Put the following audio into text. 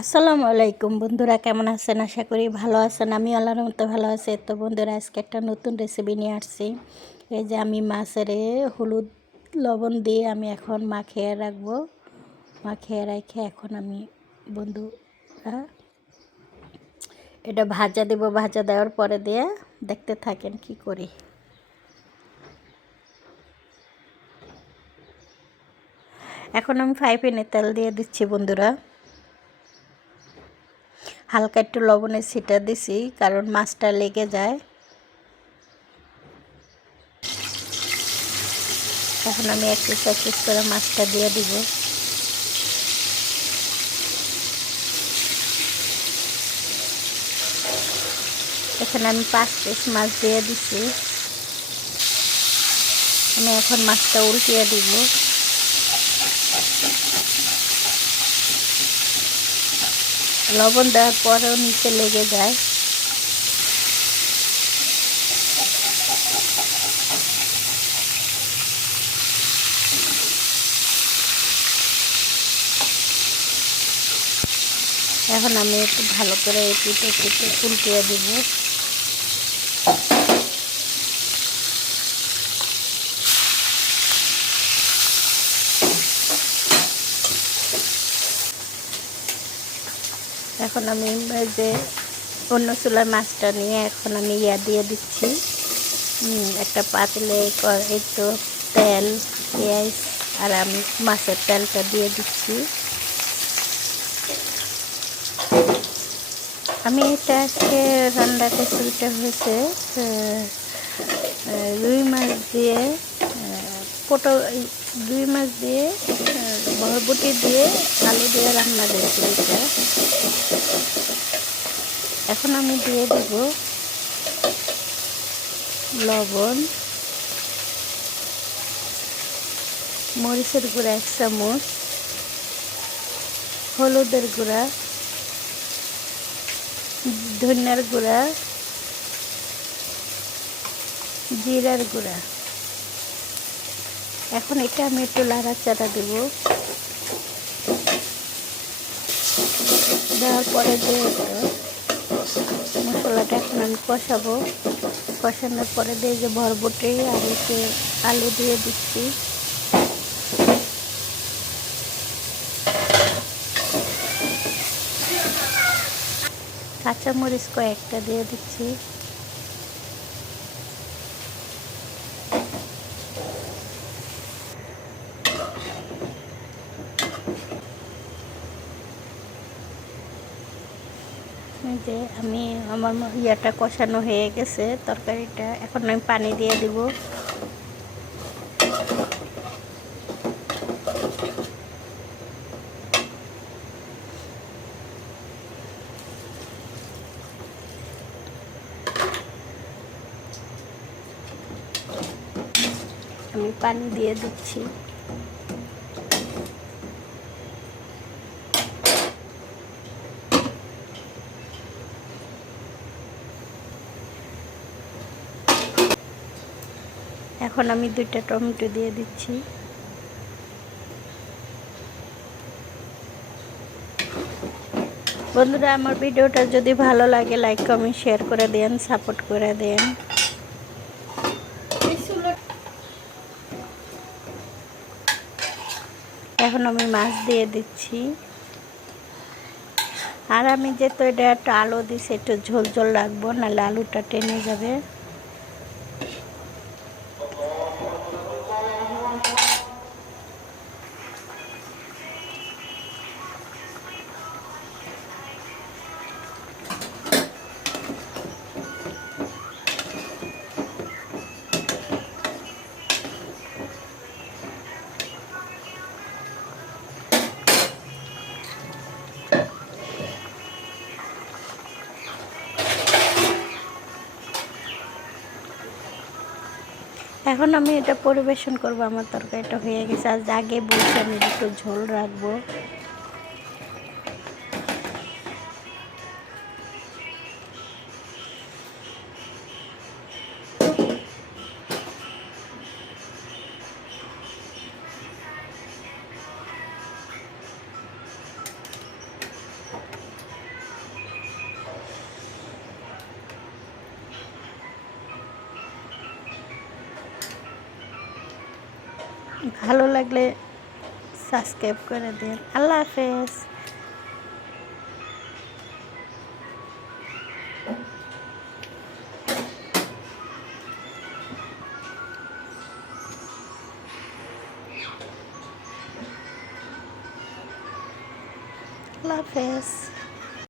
আসসালামু আলাইকুম বন্ধুরা, কেমন আছেন? আশা করি ভালো আছেন। আমি আল্লাহর মতো ভালো আছি। তো বন্ধুরা, আজকে একটা নতুন রেসিপি নিয়ে আসছি। এই যে আমি মাছের হলুদ লবণ দিয়ে আমি এখন মাখিয়ে রাখবো। মাখিয়ে রেখে এখন আমি বন্ধুরা এটা ভাজা দেব। ভাজা দেওয়ার পরে দিয়ে দেখতে থাকেন কি করি। এখন আমি ফ্রাই প্যানে তেল দিয়ে দিচ্ছি বন্ধুরা। হালকা একটু লবণের ছিটা দিছি, কারণ মাছটা লেগে যায়। এখন আমি এক পিস করে মাছটা দিয়ে দিব। এখানে আমি 5 পিস মাছ দিয়ে দিচ্ছি। আমি এখন মাছটা উল্টিয়ে দিব। লবণ দেওয়ার পরেও নিচে লেগে যায়। এখন আমি একটু ভালো করে পিঠে উল্টিয়ে দিব। এখন আমি যে অন্য চুলার মাছটা নিয়ে এখন আমি দিয়ে দিচ্ছি। একটা পাতিলে একটু তেল, পেঁয়াজ আর আমি মাছের তেলটা দিয়ে দিচ্ছি। আমি এটা আজকে রান্নাটা শুরুটা হয়েছে রুই মাছ দিয়ে রুই মাছ দিয়ে বরবটি দিয়ে আলু দিয়ে রান্না রেসিপিটা। এখন আমি দিয়ে দেব লবণ, মরিচের গুঁড়া 1 চামচ, হলুদের গুঁড়া, ধনিয়ার গুঁড়া, জিরার গুঁড়া। এখন এটা আমি একটু নাড়াচাড়া দেব। দেওয়ার পরে যে মশলাটা এখন আমি কষাবো। কষানোর পরে দিয়ে যে বরবটি আর একটু আলু দিয়ে দিচ্ছি। কাঁচামরিচ কয়েকটা দিয়ে দিচ্ছি। যে আমার ইয়াটা কষানো হয়ে গেছে তরকারিটা। এখন আমি পানি দিয়ে দিব। আমি পানি দিয়ে দিচ্ছি। এখন আমি 2টা টমেটো দিয়ে দিচ্ছি। বন্ধুরা, আমার ভিডিওটা যদি ভালো লাগে লাইক কমেন্ট শেয়ার করে দেন, সাপোর্ট করে দেন। এখন আমি মাছ দিয়ে দিচ্ছি। আর আমি যেহেতু এটা একটা আলু দিছি, একটু ঝোল ঝোল রাখবো, নাহলে আলুটা টেনে যাবে। এখন আমি এটা পরিবেশন করব। আমার তরকারিটা হয়ে গেছে। আজ আগে বলছি আমি একটু ঝোল রাখবো। ভালো লাগলে সাবস্ক্রাইব করে দিন। আল্লাহ হাফেজ। আল্লাহ হাফেজ।